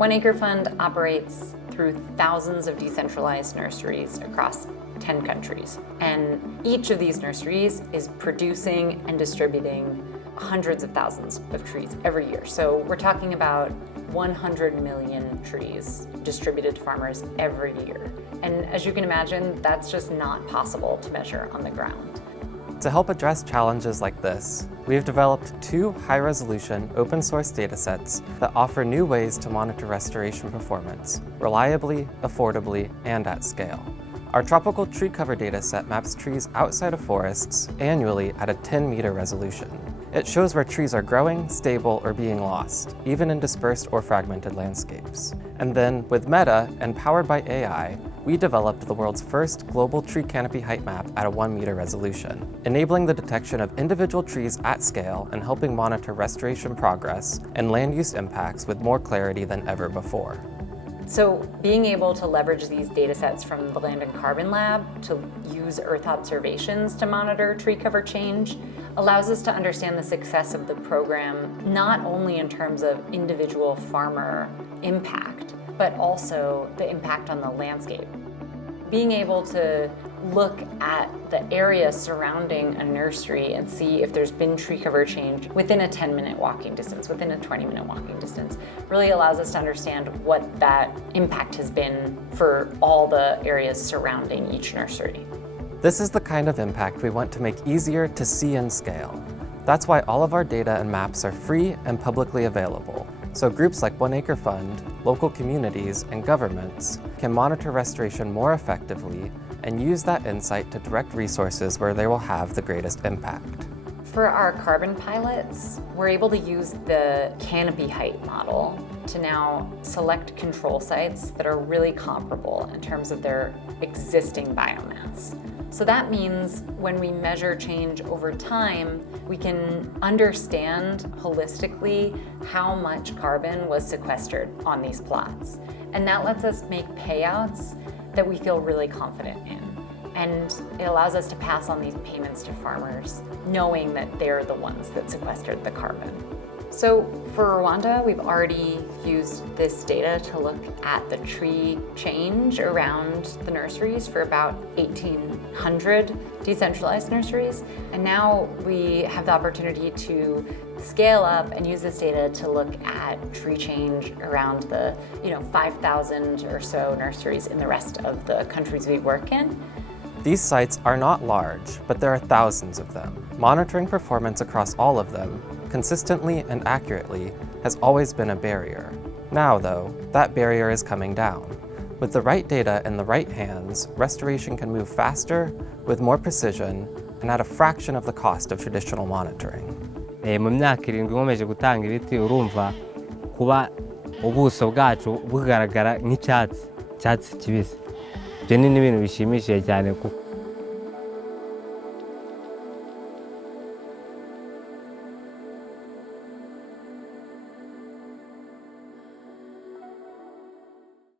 One Acre Fund operates through thousands of decentralized nurseries across 10 countries. And each of these nurseries is producing and distributing hundreds of thousands of trees every year. So we're talking about 100 million trees distributed to farmers every year. And as you can imagine, that's just not possible to measure on the ground. To help address challenges like this, we have developed 2 high-resolution open-source datasets that offer new ways to monitor restoration performance, reliably, affordably, and at scale. Our tropical tree cover dataset maps trees outside of forests annually at a 10-meter resolution. It shows where trees are growing, stable, or being lost, even in dispersed or fragmented landscapes. And then, with Meta and powered by AI, we developed the world's first global tree canopy height map at a 1-meter resolution, enabling the detection of individual trees at scale and helping monitor restoration progress and land use impacts with more clarity than ever before. So being able to leverage these data sets from the Land and Carbon Lab to use Earth observations to monitor tree cover change allows us to understand the success of the program, not only in terms of individual farmer impact, but also the impact on the landscape. Being able to look at the area surrounding a nursery and see if there's been tree cover change within a 10-minute walking distance, within a 20-minute walking distance, really allows us to understand what that impact has been for all the areas surrounding each nursery. This is the kind of impact we want to make easier to see and scale. That's why all of our data and maps are free and publicly available, so groups like One Acre Fund, local communities, and governments can monitor restoration more effectively and use that insight to direct resources where they will have the greatest impact. For our carbon pilots, we're able to use the canopy height model to now select control sites that are really comparable in terms of their existing biomass. So that means when we measure change over time, we can understand holistically how much carbon was sequestered on these plots. And that lets us make payouts that we feel really confident in. And it allows us to pass on these payments to farmers, knowing that they're the ones that sequestered the carbon. So for Rwanda, we've already used this data to look at the tree change around the nurseries for about 1,800 decentralized nurseries. And now we have the opportunity to scale up and use this data to look at tree change around the 5,000 or so nurseries in the rest of the countries we work in. These sites are not large, but there are thousands of them. Monitoring performance across all of them, consistently and accurately, has always been a barrier. Now, though, that barrier is coming down. With the right data in the right hands, restoration can move faster, with more precision, and at a fraction of the cost of traditional monitoring. Mu myaka 7 nkomeje gutanga ibiti urumva kuba ubuso bwacu bugaragara nk'icyatsi kibisi. Ibyo ni ibintu bishimishije cyane kuko